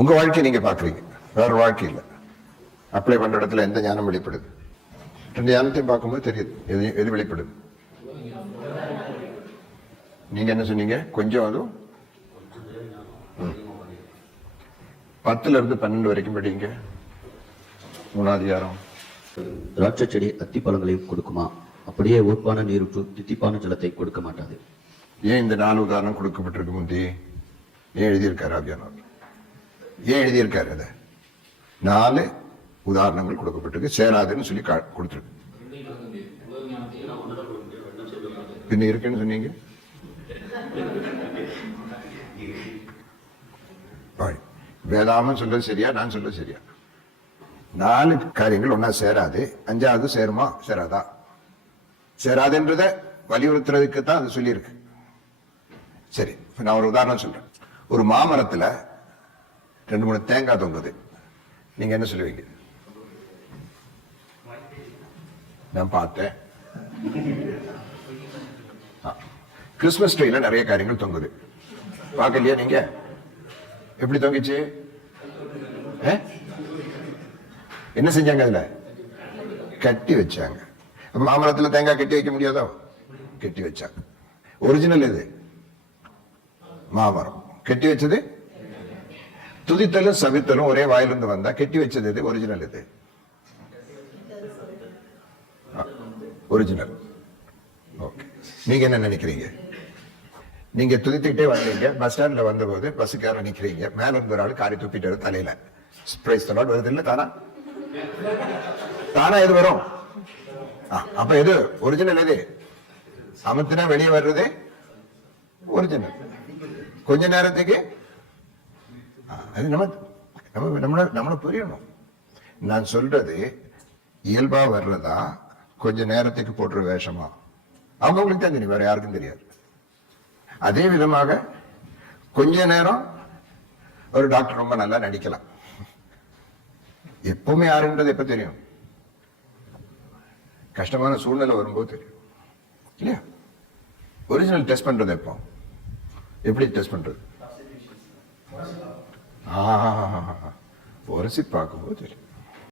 உங்க வாழ்க்கையை நீங்க பாக்குறீங்க, வேற வாழ்க்கை இல்லை. அப்ளை பண்ற இடத்துல எந்த ஞானம் வெளிப்படுது? ரெண்டு ஞானத்தையும் பார்க்கும்போது தெரியுது எது வெளிப்படுது. நீங்க என்ன சொன்னீங்க? கொஞ்சம் அதுவும் 10ல இருந்து 12 வரைக்கும் படிங்க. 3ஆம் அதிகாரம். திராட்சை செடி அத்தி பழங்களையும் கொடுக்குமா? அப்படியே ஊர்ப்பான நீருற்று தித்திப்பான ஜலத்தை கொடுக்க மாட்டாது. ஏன் இந்த 4 உதாரணம் கொடுக்கப்பட்டிருக்கு? முந்தி ஏன் எழுதியிருக்காரு ஆவியானவர்? ஏன் எழுதியிருக்காரு? அதை 4 உதாரணங்கள் கொடுக்கப்பட்டிருக்கு. சேராதுன்னு சொல்லி கொடுத்துருக்கு. பின்ன இருக்குன்னு சொன்னீங்க. வேதாமம் சொல்றது சரியா, நான் சொல்றது சரியா? 4 காரியங்கள் ஒன்னா சேராது. 5வது சேருமா சேராதா? சேராதுன்றத வலியுறுத்துறதுக்கு தான் அது சொல்லியிருக்கு. சரி, நான் ஒரு உதாரணம் சொல்றேன். ஒரு மாமரத்துல 2-3 தேங்காய் தொங்குது. நீங்க என்ன சொல்லுவீங்க? நான் பார்த்தேன். கிறிஸ்துமஸ் ட்ரீல நிறைய காரியங்கள் தொங்குது. பார்க்கலையா நீங்க? எப்படி தொங்கிச்சு? என்ன செஞ்சாங்க? அதுல கட்டி வச்சாங்க. மாமரத்துல தேங்காய் கட்டி வைக்க முடியாதோ? கட்டி வச்சாங்க. ஒரிஜினல் இது மாமரம். கட்டி வச்சது துதித்தலும் சவித்தலும் ஒரே வாயிலிருந்து வந்தா கட்டி வச்சது இது ஒரிஜினல். இது ஒரிஜினல். ஓகே, நீங்க என்ன நினைக்கிறீங்க? நீங்க துதித்துக்கிட்டே வந்தீங்க. பஸ் ஸ்டாண்ட்ல வந்த போது பஸ்ஸுக்கார நிக்கிறீங்க. மேல இருந்து ஒரு ஆள் காரி துப்பிட்டு தலையில ஸ்பிரைஸ் தலாட் வருது இல்ல? தானா தானா எது வரும்? அப்ப எது ஒரிஜினல்? எது அமர்த்தினா வெளியே வர்றது ஒரிஜினல். கொஞ்ச நேரத்துக்கு அது நம்மள புரியணும். நான் சொல்றது இயல்பா வர்றதா கொஞ்ச நேரத்துக்கு போடுற வேஷமா? அவங்களுக்கு தான் தெரியும், வேற யாருக்கும் தெரியாது. அதே விதமாக கொஞ்ச நேரம் ஒரு டாக்டர் ரொம்ப நல்லா நடிக்கலாம். எப்பவுமே யாருன்றது எப்ப தெரியும்? கஷ்டமான சூழ்நிலை வரும்போது தெரியும் இல்லையா? ஒரிஜினல் டெஸ்ட் பண்றது எப்போ? எப்படி டெஸ்ட் பண்றது? உரசி பார்க்கும்போது தெரியும்.